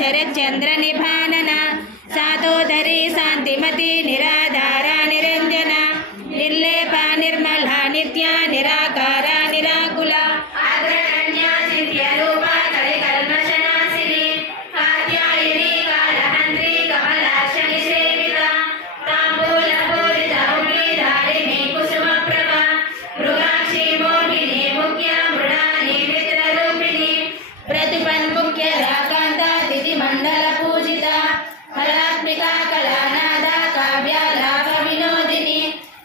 शरच्चंद्र निभानना सातोदरी शांतिमती निराधारा निरंजना निर्लेपा निर्मला नित्या निराकारा निराकुला अग्रगण्या चिन्त्यरूपा कलिकल्मषनाशिनी कात्यायनी कालहन्त्री कमलाक्षनि सेविता ताम्बूलपूरिता उग्रीधारिणी कुसुमप्रभा मृगाक्षी मोहिनी मुख्या मृडानी मित्ररूपिणी प्रतिपन्मुख्य राकान्ता तिथिमण्डल पूजिता कलात्मिका कलानादा काव्यालाप विनोदिनी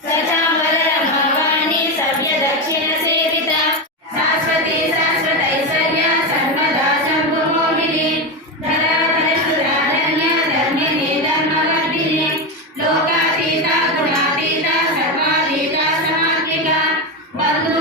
सचामरमवाणी सव्य दक्षिण सेविता शाश्वती शाश्वतैश्वर्या सर्वदा शम्भुमोहिनी धराधरसुराधन्या धर्मिणी धर्मवर्धिनी लोकातीता गुणातीता सर्वातीता समात्मिका बन्धु